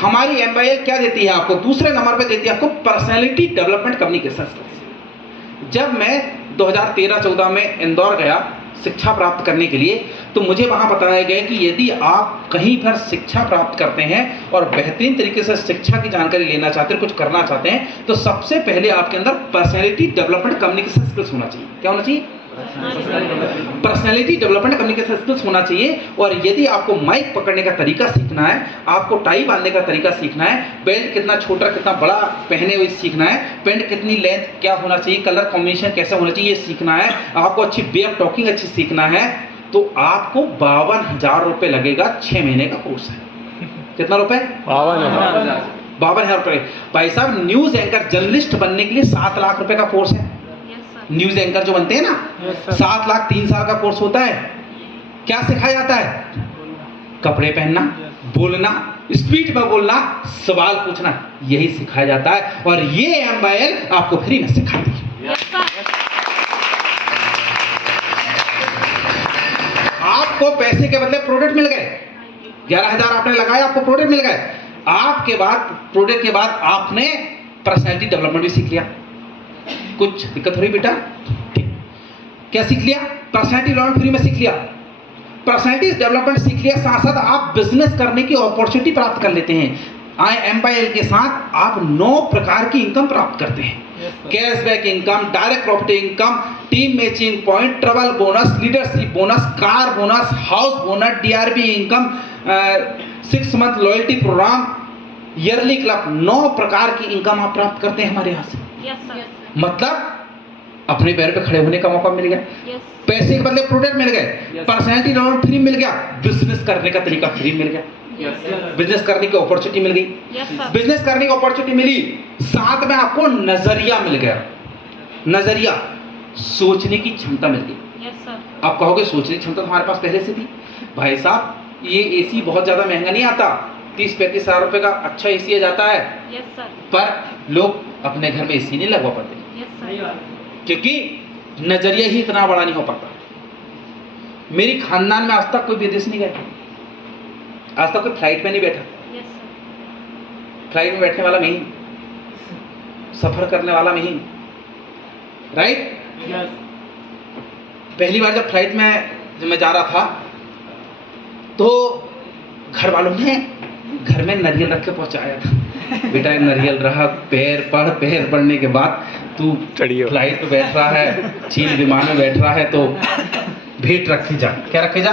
हमारी M/L क्या देती है आपको? दूसरे नंबर पे देती है आपको पर्सनैलिटी डेवलपमेंट कम्युनिकेशन स्किल्स। जब मैं 2013-14 में इंदौर गया शिक्षा प्राप्त करने के लिए, तो मुझे वहां बताया गया कि यदि आप कहीं पर शिक्षा प्राप्त करते हैं और बेहतरीन तरीके से शिक्षा की जानकारी लेना चाहते हैं, कुछ करना चाहते हैं, तो सबसे पहले आपके अंदर पर्सनैलिटी डेवलपमेंट कम्युनिकेशन स्किल्स होना चाहिए। क्या होना चाहिए? पर्सनैलिटी डेवलपमेंट कम्युनिकेशन स्किल्स होना चाहिए। और यदि आपको माइक पकड़ने का तरीका सीखना है, आपको टाई बांधने का तरीका सीखना है, बेल्ट कितना छोटा कितना बड़ा पहने हुए सीखना है, पेंट कितनी लेंथ क्या होना चाहिए, कलर कॉम्बिनेशन कैसा होना चाहिए, ये सीखना है, आपको अच्छी वे ऑफ टॉकिंग अच्छी सीखना है, तो आपको 52,000 रुपए लगेगा। 6 महीने का कोर्स है। कितना रुपए? 52,000 रुपए। भाई साहब, न्यूज एंकर जर्नलिस्ट बनने के लिए 7 लाख रुपए का कोर्स है। न्यूज एंकर जो बनते हैं ना, 7 लाख 3 साल का कोर्स होता है। क्या सिखाया जाता है? कपड़े पहनना, बोलना, स्पीच में बोलना, सवाल पूछना, यही सिखाया जाता है। और ये M/L आपको फ्री में सिखाती है। आपको पैसे के बदले प्रोडक्ट मिल गए, 11,000 आपने लगाया, आपको प्रोडक्ट मिल गए। आपके बाद प्रोडक्ट के बाद आपने पर्सनैलिटी डेवलपमेंट भी सीख लिया। कुछ दिक्कत हो रही बेटा? ठीक। क्या सीख लिया? पर्सनैलिटी डेवलपमेंट फ्री में सीख लिया, पर्सनैलिटी डेवलपमेंट सीख लिया, साथ साथ आप बिजनेस करने की अपॉर्चुनिटी प्राप्त कर लेते हैं। M/L के साथ आप 9 प्रकार की इनकम प्राप्त करते हैं। Cashback income, direct property income, team matching point, travel bonus, leadership bonus, car bonus, house bonus, DRB income, 6 month loyalty programme, yearly club, 9 प्रकार की इनकम आप प्राप्त करते हैं हमारे यहाँ से। मतलब अपने पैर पे खड़े होने का मौका मिल गया, पैसे के बदले प्रोडक्ट मिल गए, पर्सनैलिटी डेवलपमेंट फ्री मिल गया, बिजनेस करने का तरीका फ्री मिल गया, बिजनेस करने की अपॉर्चुनिटी मिल गई, बिजनेस करने की अपॉर्चुनिटी मिली, साथ में आपको नजरिया मिल गया, नजरिया, सोचने की क्षमता मिल गई। आप कहोगे सोचने की क्षमता तो हमारे पास पहले से थी। भाई साहब ये एसी बहुत ज्यादा महंगा नहीं आता, 30-35 हजार रुपए का अच्छा एसी आ जाता है, पर लोग अपने घर में एसी नहीं लगवा पाते क्योंकि नजरिया ही इतना बड़ा नहीं हो पाता। मेरी खानदान में आज तक कोई विदेश नहीं गया, आज तक कोई फ्लाइट में नहीं बैठा, फ्लाइट में बैठने वाला मैं ही, सफर करने वाला मैं ही, राइट? पहली बार जब फ्लाइट में जब मैं जा रहा था तो घर वालों ने घर में नारियल रख के पहुंचाया था, बेटा ये नारियल रहा, पैर पड़ने के बाद तू फ्लाइट पे बैठ रहा है, चीन विमान में बैठ रहा है तो भेंट रखे जा। क्या रखे जा?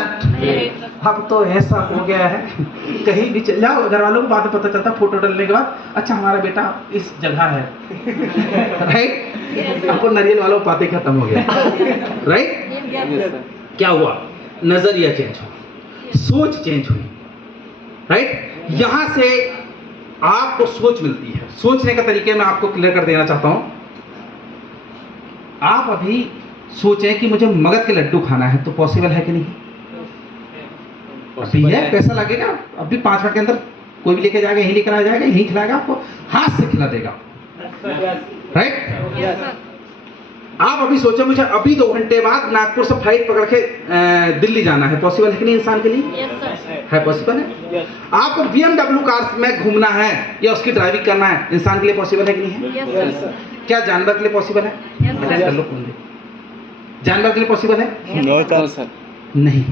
अब तो ऐसा हो गया है कहीं भी चल जाओ घर वालों को बाद में पता चलता फोटो डालने के बाद, अच्छा हमारा बेटा इस जगह है, राइट? आपको नारियल वालों को बातें खत्म हो गया, राइट? क्या हुआ? नजरिया चेंज हुआ, सोच चेंज हुई, राइट? यहां से आपको सोच मिलती है। सोचने का तरीके मैं आपको क्लियर कर देना चाहता हूं। आप अभी सोचें कि मुझे मगध के लड्डू खाना है, तो पॉसिबल है कि नहीं? अभी है, पैसा लगेगा, अभी 5 मिनट के अंदर कोई भी लेके जाएगा, यहीं लेकर आ जाएगा, यहीं खिलाएगा, आपको हाथ से खिला देगा, राइट? आप अभी सोचो मुझे अभी 2 घंटे बाद नागपुर से फ्लाइट पकड़ के दिल्ली जाना है, पॉसिबल है कि नहीं इंसान के लिए? है, पॉसिबल है। आपको BMW कार में घूमना है या उसकी ड्राइविंग करना है, इंसान के लिए पॉसिबल है कि नहीं है? क्या जानवर के लिए पॉसिबल है? जानवर के लिए पॉसिबल है? नहीं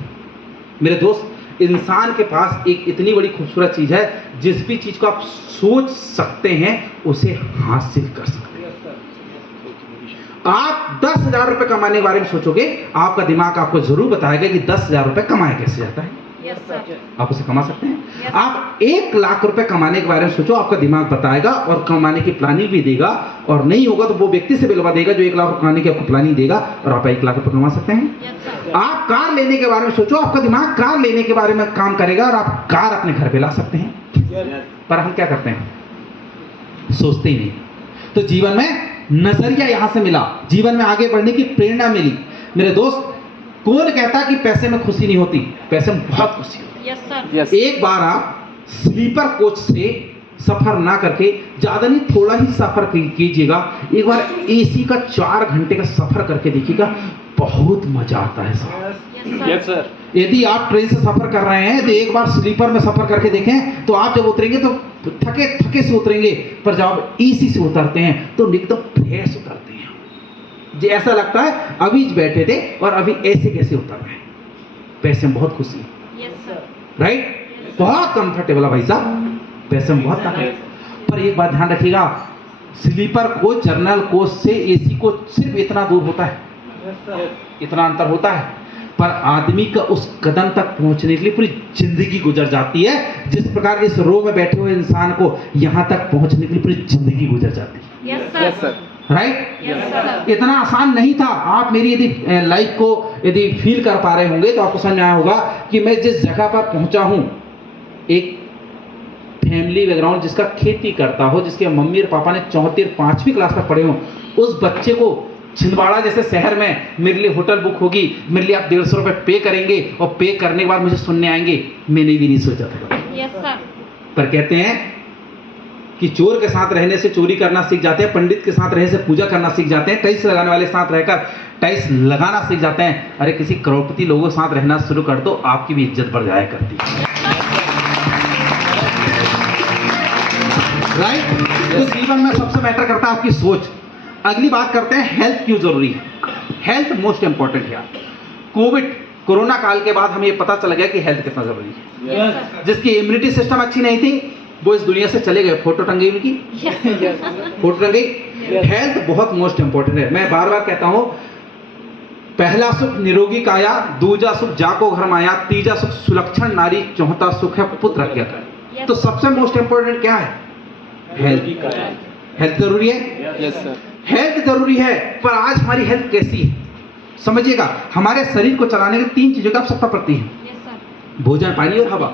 मेरे दोस्त, इंसान के पास एक इतनी बड़ी खूबसूरत चीज है, जिस भी चीज को आप सोच सकते हैं उसे हासिल कर सकते हैं। आप 10,000 रुपए कमाने के बारे में सोचोगे, आपका दिमाग आपको जरूर बताएगा कि 10,000 रुपए कमाए कैसे जाता है। आप उसे कमा सकते हैं। आप 1 लाख रुपए कमाने के बारे में सोचो, आपका दिमाग बताएगा और कमाने की प्लानिंग भी देगा, और नहीं होगा तो वो व्यक्ति से मिलवा देगा जो 1 लाख कमाने की आपको प्लानिंग देगा, और आप 1 लाख रुपए कमा सकते हैं। आप कार लेने के बारे में सोचो, आपका दिमाग कार लेने के बारे में काम करेगा और आप कार अपने घर पे ला सकते हैं। पर हम क्या करते हैं? सोचते ही नहीं। तो जीवन में नजरिया यहां से मिला, जीवन में आगे बढ़ने की प्रेरणा मिली। मेरे दोस्त, कौन कहता कि पैसे में खुशी नहीं होती? पैसे में बहुत खुशी होती है। एक बार आप स्लीपर कोच से सफर ना करके, ज्यादा नहीं थोड़ा ही सफर कीजिएगा, एक बार एसी का 4 घंटे का सफर करके देखिएगा, बहुत मजा आता है साहब। यदि आप ट्रेन से सफर कर रहे हैं तो एक बार स्लीपर में सफर करके देखें, तो आप जब उतरेंगे तो थके से उतरेंगे, पर जब आप एसी से उतरते हैं तो एकदम फ्रेश उतरते हैं। जी ऐसा लगता है अभी बैठे थे और अभी ऐसे कैसे उतर रहे हैं। पैसे में बहुत खुशी, राइट? बहुत कंफर्टेबल है भाई साहब, पैसे में बहुत ताकत। पर एक बात ध्यान रखिएगा, स्लीपर कोच जनरल कोच से एसी कोच सिर्फ इतना दूर होता है, इतना अंतर होता है, पर आदमी का उस कदम तक पहुंचने के लिए पूरी जिंदगी गुजर जाती है। जिस प्रकार इस रो में बैठे हुए इंसान को यहां तक पहुंचने के लिए पूरी जिंदगी गुजर जाती है। Yes sir. राइट? इतना आसान नहीं था। आप मेरी यदि लाइफ को यदि फील कर पा रहे होंगे तो आपको समझ में आया होगा कि मैं जिस जगह पर पहुंचा हूं, एक फैमिली बैकग्राउंड जिसका खेती करता हो, जिसके मम्मी और पापा ने 4वीं और 5वीं क्लास तक पढ़े हो, उस बच्चे को छिंदवाड़ा जैसे शहर में मेरे लिए होटल बुक होगी, मेरे लिए आप 150 रुपए पे करेंगे और पे करने के बाद मुझे सुनने आएंगे, मैंने भी नहीं सोचा था। Yes sir. पर कहते हैं कि चोर के साथ रहने से चोरी करना सीख जाते हैं, पंडित के साथ रहने से पूजा करना सीख जाते हैं, टाइल्स लगाने वाले के साथ रहकर टाइल्स लगाना सीख जाते हैं। अरे किसी करोड़पति लोगों के साथ रहना शुरू कर दो, आपकी भी इज्जत बढ़ जाया करती है, राइट? तो जीवन में सबसे मैटर करता है आपकी सोच। अगली बात करते हैं, हेल्थ क्यों जरूरी है? हेल्थ मोस्ट इंपॉर्टेंट है। कोरोना काल के बाद हमें पता चल गया कि हेल्थ कितना जरूरी है। जिसकी इम्यूनिटी सिस्टम अच्छी नहीं थी वो इस दुनिया से चले गए। फोटो टंगी हुई की, फोटो टंगी। हेल्थ बहुत मोस्ट इंपॉर्टेंट है। मैं बार बार कहता हूं, पहला सुख निरोगी काया, दूजा सुख जाको घर माया, तीजा सुख सुलक्षण नारी, चौथा सुख है पुत्र हत्या। तो सबसे मोस्ट इंपॉर्टेंट क्या है? हेल्थ। हेल्थ जरूरी है। Yes sir. हेल्थ जरूरी है, पर आज हमारी हेल्थ कैसी है समझिएगा। हमारे शरीर को चलाने के 3 चीजों की आवश्यकता पड़ती है, भोजन, पानी और हवा।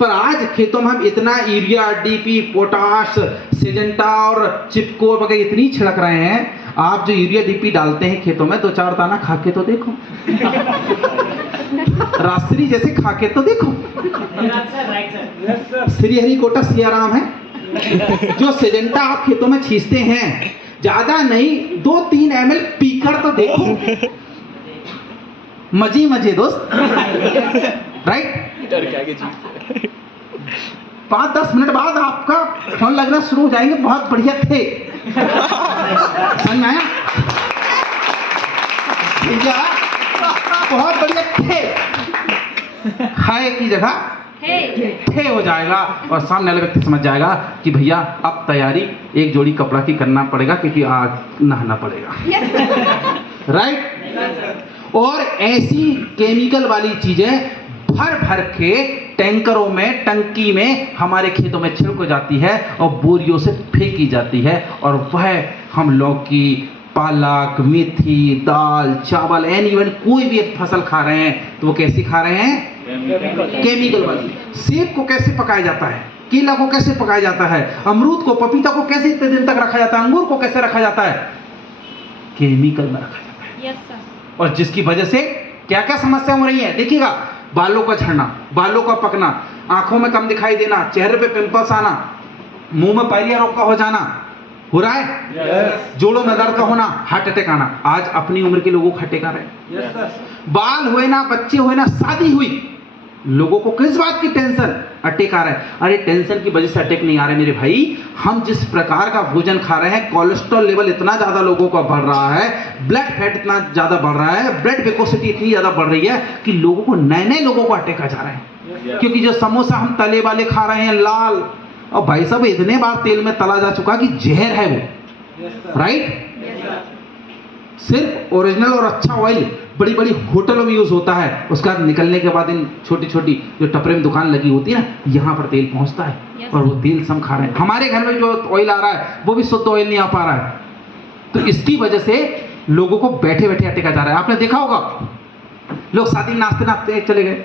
पर आज खेतों में हम इतना यूरिया, डीपी, पोटाश, सिजेंटा और चिपको वगैरह इतनी छिड़क रहे हैं। आप जो यूरिया डीपी डालते हैं खेतों में, 2-4 दाना खा के तो देखो, रास्त्री जैसे खा के तो देखो। श्री हरिकोटा सियाराम है। जो सिजेंटा आप खेतों में छींचते हैं, ज्यादा नहीं 2-3 ml पीकर तो देखो, मजे दोस्त, राइट। 5-10 मिनट बाद आपका फोन लगना शुरू हो जाएंगे, बहुत बढ़िया थे, समझ में आया भैया, बहुत बढ़िया थे, हाय की जगह थे हो जाएगा, और सामने वाला व्यक्ति समझ जाएगा कि भैया अब तैयारी एक जोड़ी कपड़ा की करना पड़ेगा, क्योंकि आज नहाना पड़ेगा, राइट। और ऐसी केमिकल वाली चीजें भर के टैंकरों में, टंकी में हमारे खेतों में छिड़क जाती है और बोरियों से फेंकी जाती है, और वह हम लौकी, पालक, मेथी, दाल, चावल, एनीवन कोई भी फसल खा रहे हैं तो वो कैसी खा रहे हैं? केमिकल वाली। सेब को कैसे पकाया जाता है, केला को कैसे पकाया जाता है, अमरूद को, पपीता को कैसे इतने दिन तक रखा जाता है, अंगूर को कैसे रखा जाता है? केमिकल में रखा जाता है। Yes sir. और जिसकी वजह से क्या क्या समस्या हो रही है देखिएगा, बालों का झड़ना, बालों का पकना, आंखों में कम दिखाई देना, चेहरे पे पिंपल्स आना, मुंह में पायरिया रोग का हो जाना, हो रहा है, जोड़ों में दर्द का होना, हार्ट अटैक आना। आज अपनी उम्र के लोगों को अटैक आ रहे हैं। बाल हुए ना, बच्चे हुए ना, शादी हुई, लोगों को किस बात की टेंशन? अटैक आ रहा है। अरे टेंशन की वजह से अटैक नहीं आ रहे मेरे भाई, हम जिस प्रकार का भोजन खा रहे हैं, कोलेस्ट्रॉल लेवल इतना ज्यादा लोगों का बढ़ रहा है, ब्लड फैट इतना ज्यादा बढ़ रहा है, ब्लड वेकोसिटी इतनी ज्यादा बढ़ रही है कि लोगों को, नए लोगों को अटैक आ जा रहे हैं। क्योंकि जो समोसा हम तले वाले खा रहे हैं लाल, और भाई साहब इतने बार तेल में तला जा चुका कि जहर है वो, राइट। सिर्फ ओरिजिनल और अच्छा ऑयल बड़ी बड़ी होटलों में यूज होता है, उसके बाद निकलने के बाद इन छोटी छोटी जो टपरे में दुकान लगी होती है ना, यहाँ पर तेल पहुंचता है और वो तेल हम खा रहे हैं। हमारे घर में जो ऑयल आ रहा है वो भी शुद्ध ऑयल नहीं आ पा रहा है, तो इसकी वजह से लोगों को बैठे बैठे अटैक आ जा रहा है। आपने देखा होगा, लोग शादी में नाचते नाचते चले गए,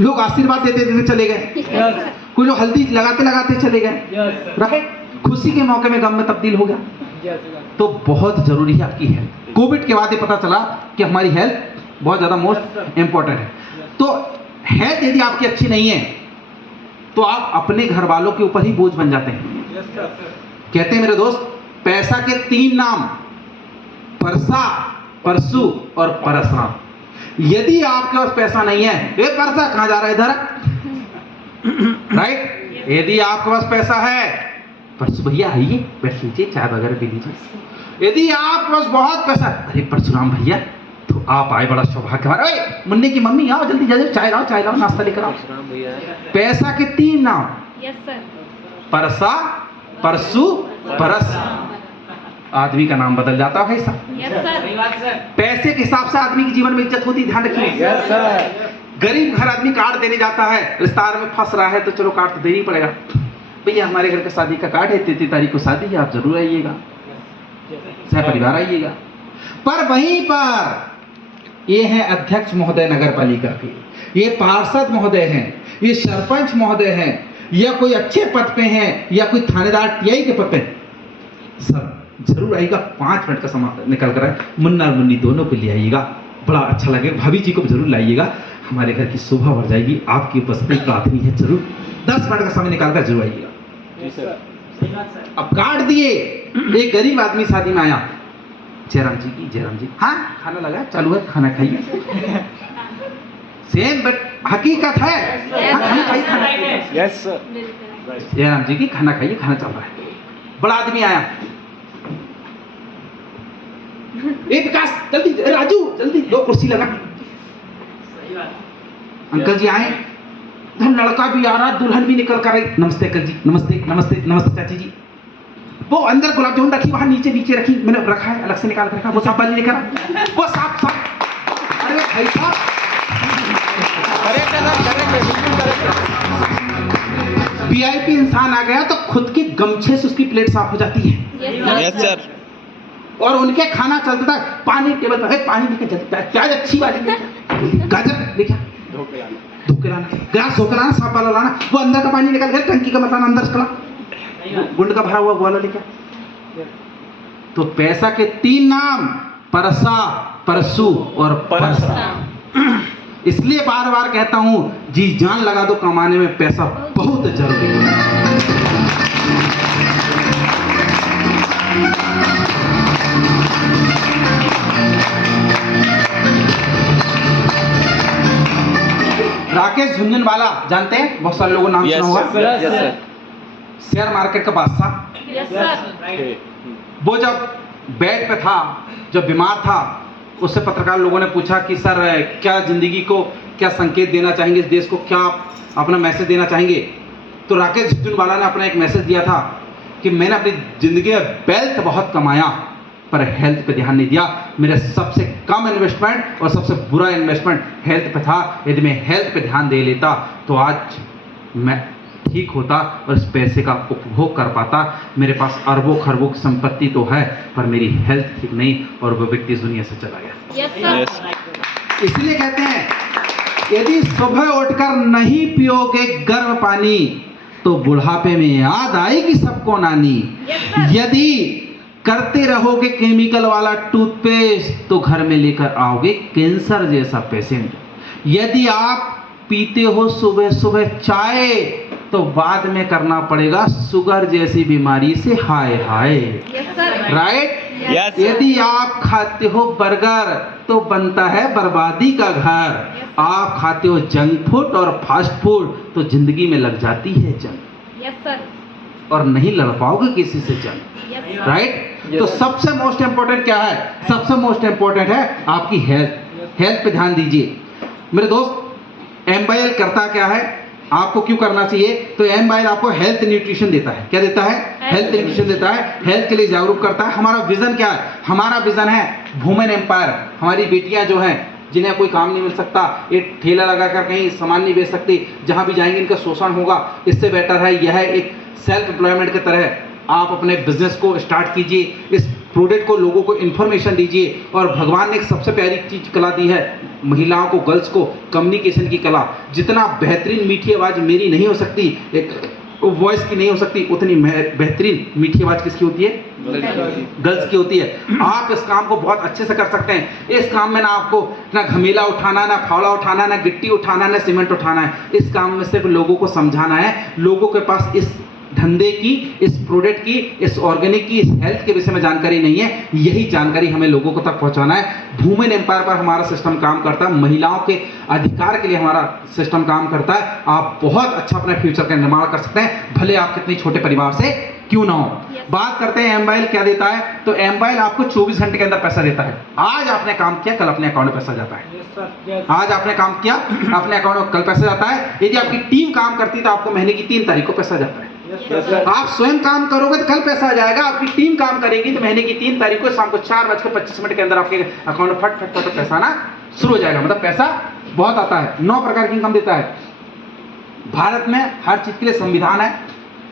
लोग आशीर्वाद देते देते चले गए, कोई लोग हल्दी लगाते लगाते चले गए, राइट। खुशी के मौके में गम में तब्दील हो गया। तो बहुत जरूरी है आपकी हेल्थ। कोविड के बाद ये पता चला कि हमारी हेल्थ बहुत ज्यादा मोस्ट इंपॉर्टेंट है। तो हेल्थ यदि आपकी अच्छी नहीं है तो आप अपने घर वालों के ऊपर ही बोझ बन जाते हैं। कहते हैं मेरे दोस्त, पैसा के 3 नाम, परसा, परसू और परसराम। यदि आपके पास पैसा नहीं है, ये परसा कहां जा रहा है, इधर, राइट। यदि आपके पास पैसा है, परसू भैया आइए, बैठ लीजिए, चाय वगैरह पी लीजिए। यदि आपके पास बहुत पैसा, अरे परशुराम भैया तो आप आए, बड़ा सौभाग्य हमारा। ओए मुन्ने की मम्मी आओ जल्दी जल्दी, चाय लाओ, नाश्ता लेकर आओ। पैसा के 3 नाम, यस सर। परसा, परसू, परस। आदमी का नाम बदल जाता है भाई साहब। Yes sir. पैसे के हिसाब से आदमी के जीवन में इज्जत होती, ध्यान रखिए। गरीब घर आदमी कार्ड देने जाता है, रिश्तेदार में फंस रहा है तो चलो कार्ड तो देना ही पड़ेगा। भैया हमारे घर का शादी का कार्ड है, 33 तारीख को शादी है, आप जरूर आइएगा, सह परिवार आइएगा। पर वहीं पर ये है अध्यक्ष महोदय नगर पालिका के, ये पार्षद महोदय हैं, ये सरपंच महोदय हैं, या कोई अच्छे पद पे हैं, या कोई थानेदार टीआई के पद पे, सब जरूर आइएगा। 5 मिनट का समय निकल कर मुन्ना और मुन्नी दोनों को ले आइएगा, बड़ा अच्छा लगेगा। भाभी जी को जरूर लाइएगा, हमारे घर की शोभा बढ़ जाएगी। आपकी उपस्थिति प्रार्थनी है, जरूर 10 मिनट का समय निकाल कर जरूर आइएगा। अब कार्ड दिए, एक गरीब आदमी शादी में आया, जयराम जी, हाँ खाना लगा, चालू है, खाना खाइए। सेम बट हकीकत है, खाना खाइए, यस सर। जयराम जी की खाना खाइए, खाना चल रहा है। बड़ा आदमी आया, विकास जल्दी, राजू जल्दी, 2 कुर्सी लगा। अंकल जी आए, लड़का भी आ रहा, दुल्हन भी निकल कर आई। नमस्ते अंकल जी, नमस्ते चाची जी। वो अंदर गुलाब जामुन रखी, वहां नीचे रखी, मैंने रखा है, अलग से निकाल कर रखा। वो साफ वाली लेकर वो साफ। अरे भाई साहब, वीआईपी इंसान आ गया तो खुद के गमछे से उसकी प्लेट साफ हो जाती है। Yes sir. और उनके खाना चलता था, पानी टेबल पर, पानी लेके चलता है, प्याज अच्छी वाली लेके, गाजर लेके, धोके लाना, गिलास धोके लाना, साफ वाला लाना, वो अंदर का पानी निकाल कर टंकी का मतलब अंदर से कला, गुंड का भरा हुआ वाला लेके। तो पैसा के 3 नाम, परसा, परसू और परसा। इसलिए बार बार कहता हूं, जी जान लगा दो कमाने में, पैसा बहुत जरूरी है। राकेश झुनझुनवाला जानते हैं, बहुत सारे लोगों ने नाम यस सुना होगा। सर। शेयर मार्केट का बादशाह। वो जब बेड पे था, जब बीमार था, उससे पत्रकार लोगों ने पूछा कि सर क्या जिंदगी को क्या संकेत देना चाहेंगे, इस देश को क्या आप अपना मैसेज देना चाहेंगे। तो राकेश झुनझुनवाला ने अपना एक मैसेज दिया था कि मैंने अपनी जिंदगी में वेल्थ बहुत कमाया पर हेल्थ पे ध्यान नहीं दिया। मेरा सबसे कम इन्वेस्टमेंट और सबसे बुरा इन्वेस्टमेंट हेल्थ पे था। यदि मैं हेल्थ पे ध्यान दे लेता तो आज मैं ठीक होता और इस पैसे का उपभोग कर पाता। मेरे पास अरबों खरबों की संपत्ति तो है पर मेरी हेल्थ ठीक नहीं और वो व्यक्ति इस दुनिया से चला गया। यस। इसलिए कहते हैं, यदि सुबह उठकर नहीं पियोगे गर्म पानी तो बुढ़ापे में याद आएगी सबको नानी। यदि करते रहोगे केमिकल वाला टूथपेस्ट तो घर में लेकर आओगे कैंसर जैसा पेशेंट। यदि आप पीते हो सुबह सुबह चाय तो बाद में करना पड़ेगा शुगर जैसी बीमारी से हाय हाय। राइट। यस। यदि आप खाते हो बर्गर तो बनता है बर्बादी का घर। आप खाते हो जंक फूड और फास्ट फूड तो जिंदगी में लग जाती है जंग और नहीं लड़ पाओगे किसी से जंग। राइट। तो सबसे मोस्ट इंपॉर्टेंट क्या है? सबसे मोस्ट इंपॉर्टेंट है आपकी हेल्थ। हेल्थ पे ध्यान दीजिए मेरे दोस्त। एमबाइल करता क्या है, आपको क्यों करना चाहिए? तो एमबाइल आपको हेल्थ न्यूट्रिशन देता है। क्या देता है? हेल्थ न्यूट्रिशन देता है। हेल्थ के लिए जागरूक करता है। हमारा विजन क्या है? हमारा विजन है वुमेन एम्पायर। हमारी बेटियां जो हैं जिन्हें कोई काम नहीं मिल सकता, एक ठेला लगाकर कहीं सामान नहीं बेच सकती, जहां भी जाएंगे इनका शोषण होगा। इससे बेटर है यह एक सेल्फ एम्प्लॉयमेंट की तरह आप अपने बिजनेस को स्टार्ट कीजिए। इस प्रोडक्ट को लोगों को इन्फॉर्मेशन दीजिए। और भगवान ने एक सबसे प्यारी चीज कला दी है महिलाओं को, गर्ल्स को, कम्युनिकेशन की कला। जितना बेहतरीन मीठी आवाज मेरी नहीं हो सकती, एक वॉइस की नहीं हो सकती, उतनी बेहतरीन मीठी आवाज किसकी होती है? गर्ल्स की होती है। आप इस काम को बहुत अच्छे से कर सकते हैं। इस काम में ना आपको ना घमेला उठाना, ना फावड़ा उठाना, ना गिट्टी उठाना, ना सीमेंट उठाना है। इस काम में सिर्फ लोगों को समझाना है। लोगों के पास इस धंधे की, इस प्रोडक्ट की, इस ऑर्गेनिक की, इस हेल्थ के विषय में जानकारी नहीं है। यही जानकारी हमें लोगों को तक पहुंचाना है। वुमेन एम्पायर पर हमारा सिस्टम काम करता है। महिलाओं के अधिकार के लिए हमारा सिस्टम काम करता है। आप बहुत अच्छा अपने फ्यूचर का निर्माण कर सकते हैं, भले आप कितनी छोटे परिवार से क्यों ना हो। बात करते हैं एमबाइल क्या देता है। तो एमबाइल आपको 24 घंटे के अंदर पैसा देता है। आज आपने काम किया, कल अपने अकाउंट में पैसा जाता है। आज आपने काम किया, अपने अकाउंट में कल पैसा जाता है। यदि आपकी टीम काम करती है तो आपको महीने की 3 तारीख को पैसा जाता है। आप स्वयं काम करोगे तो कल पैसा आ जाएगा। आपकी टीम काम करेगी तो महीने की 3 तारीख को शाम को 4:25 के अंदर आपके अकाउंट में फट फट फट पैसा आना शुरू हो जाएगा। मतलब पैसा बहुत आता है। 9 प्रकार की इनकम देता है। भारत में हर चीज के लिए संविधान है।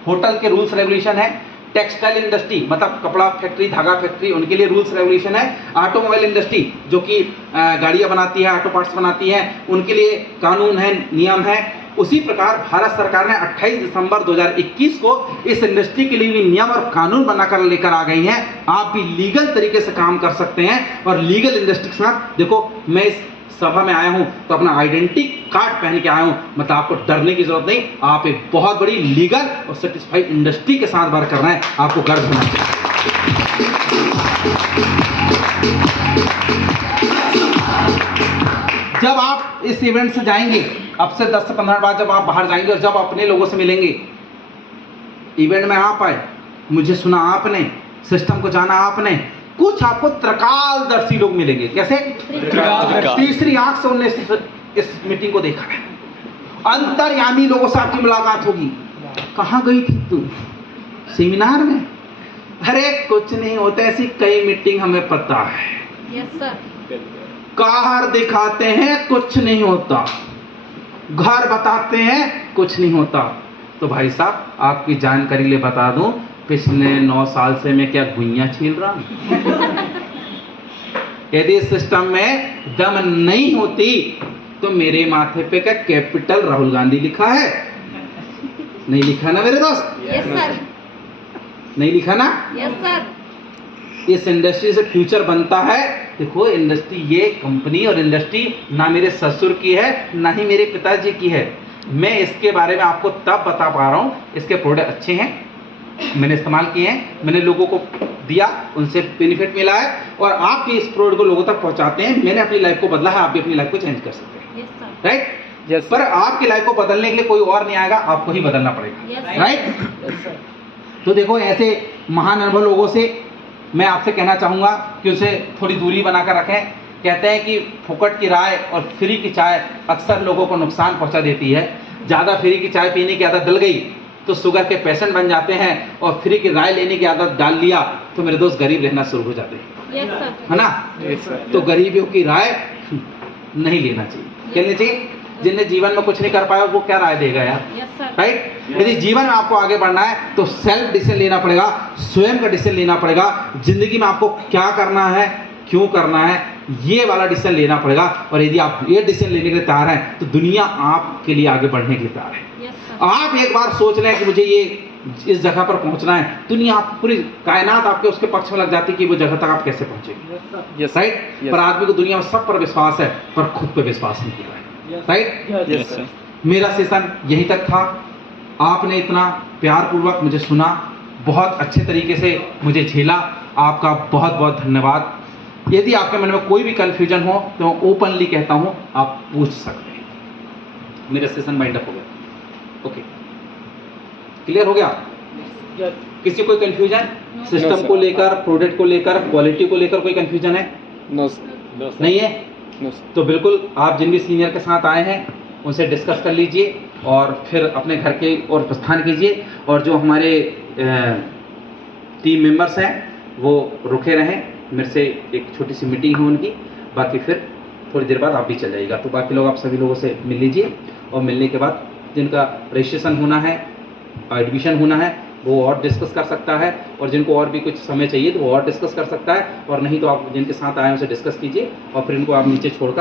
होटल के रूल्स रेगुलेशन है। टेक्सटाइल इंडस्ट्री मतलब कपड़ा फैक्ट्री, धागा फैक्ट्री, उनके लिए रूल्स रेगुलेशन है। ऑटोमोबाइल इंडस्ट्री जो कि गाड़ियां बनाती है, ऑटो पार्ट्स बनाती है, उनके लिए कानून है, नियम है। उसी प्रकार भारत सरकार ने 28 दिसंबर 2021 को इस इंडस्ट्री के लिए भी नियम और कानून बनाकर लेकर आ गई हैं। आप भी लीगल तरीके से काम कर सकते हैं और लीगल इंडस्ट्री के साथ। देखो मैं इस सभा में आया हूं तो अपना आइडेंटिटी कार्ड पहन के आया हूं। मतलब आपको डरने की जरूरत नहीं। आप एक बहुत बड़ी लीगल और सेटिस्फाइड इंडस्ट्री के साथ वर्क कर रहे हैं। आपको गर्व होना चाहिए। जब आप इस इवेंट से जाएंगे, अब से 10 से 15 बाद जब आप बाहर जाएंगे और जब अपने लोगों से मिलेंगे, इवेंट में आप आए, मुझे सुना आपने, सिस्टम को जाना आपने, कुछ आपको त्रिकालदर्शी लोग मिलेंगे। कैसे? तीसरी आंख से उन्होंने इस मीटिंग को देखा है। अंतर्यामी लोगों से आपकी मुलाकात होगी। कहाँ गई थी तू? सेमिनार में? अरे कुछ नहीं होता, ऐसी कई मीटिंग हमें पता है। Yes sir. कार दिखाते हैं, कुछ नहीं होता। घर बताते हैं, कुछ नहीं होता। तो भाई साहब आपकी जानकारी लिए बता दूं, पिछले 9 साल से मैं क्या गुइयां छील रहा हूं? यदि इस सिस्टम में दम नहीं होती तो मेरे माथे पे क्या कैपिटल राहुल गांधी लिखा है? नहीं लिखा ना मेरे दोस्त? यस सर, नहीं लिखा ना? यस सर, इस इंडस्ट्री से फ्यूचर बनता है। देखो इंडस्ट्री, ये कंपनी और इंडस्ट्री ना मेरे ससुर की है ना ही मेरे पिताजी की है। मैं इसके बारे में आपको तब बता पा रहा हूँ, इसके प्रोडक्ट अच्छे हैं, मैंने इस्तेमाल किए हैं, मैंने लोगों को दिया, उनसे बेनिफिट मिला है, और आप भी इस प्रोडक्ट को लोगों तक पहुंचाते हैं। मैंने अपनी लाइफ को बदला है, आप भी अपनी लाइफ को चेंज कर सकते हैं, यस सर, राइट? Yes, पर आपकी लाइफ को बदलने के लिए कोई और नहीं आएगा, आपको ही बदलना पड़ेगा, Yes, राइट? तो देखो ऐसे महान अनुभव लोगों से मैं आपसे कहना चाहूँगा कि उसे थोड़ी दूरी बनाकर रखें। कहते हैं कि फुकट की राय और फ्री की चाय अक्सर लोगों को नुकसान पहुँचा देती है। ज़्यादा फ्री की चाय पीने की आदत डल गई तो शुगर के पेशेंट बन जाते हैं, और फ्री की राय लेने की आदत डाल लिया तो मेरे दोस्त गरीब रहना शुरू हो जाते हैं, यस सर, है ना? Yes, sir. तो गरीबियों की राय नहीं लेना चाहिए। क्या लेना चाहिए? जिनने जीवन में कुछ नहीं कर पाया वो क्या राय देगा यार, यस सर, राइट? यदि जीवन में आपको आगे बढ़ना है तो सेल्फ डिसीजन लेना पड़ेगा, स्वयं का डिसीजन लेना पड़ेगा। जिंदगी में आपको क्या करना है, क्यों करना है, ये वाला डिसीजन लेना पड़ेगा। और यदि आप ये डिसीजन लेने के लिए तैयार हैं तो दुनिया आपके लिए आगे बढ़ने के लिए तैयार है। यस सर, आप एक बार सोच लें कि मुझे ये इस जगह पर पहुंचना है, दुनिया आप पूरी कायनात आपके उसके पक्ष में लग जाती है कि वो जगह तक आप कैसे पहुंचेंगे, Yes, राइट? Yes. पर आदमी को दुनिया में सब पर विश्वास है पर खुद पे विश्वास नहीं किया है, राइट? Yes, sir. मेरा सेशन यहीं तक था। आपने इतना प्यार पूर्वक मुझे सुना, बहुत अच्छे तरीके से मुझे झेला, आपका बहुत बहुत धन्यवाद। यदि आपके मन में कोई भी कन्फ्यूजन हो तो मैं ओपनली कहता हूँ आप पूछ सकते हैं। मेरा सेशन वाइंड अप हो गया, ओके, क्लियर हो गया? किसी कोई कन्फ्यूजन No, सिस्टम sir. को लेकर, प्रोडक्ट को लेकर, क्वालिटी को लेकर कोई कन्फ्यूजन है? No, sir. नहीं है? No, sir. तो बिल्कुल आप जिन भी सीनियर के साथ आए हैं उनसे डिस्कस कर लीजिए और फिर अपने घर के ओर प्रस्थान कीजिए। और जो हमारे टीम मेंबर्स हैं वो रुके रहें, मेरे से एक छोटी सी मीटिंग है उनकी, बाकी फिर थोड़ी देर बाद आप भी चल जाइएगा। तो बाकी लोग आप सभी लोगों से मिल लीजिए, और मिलने के बाद जिनका रजिस्ट्रेशन होना है, एडमिशन होना है, वो और डिस्कस कर सकता है, और जिनको और भी कुछ समय चाहिए तो वो और डिस्कस कर सकता है, और नहीं तो आप जिनके साथ आए हैं उनसे डिस्कस कीजिए और फिर इनको आप नीचे छोड़कर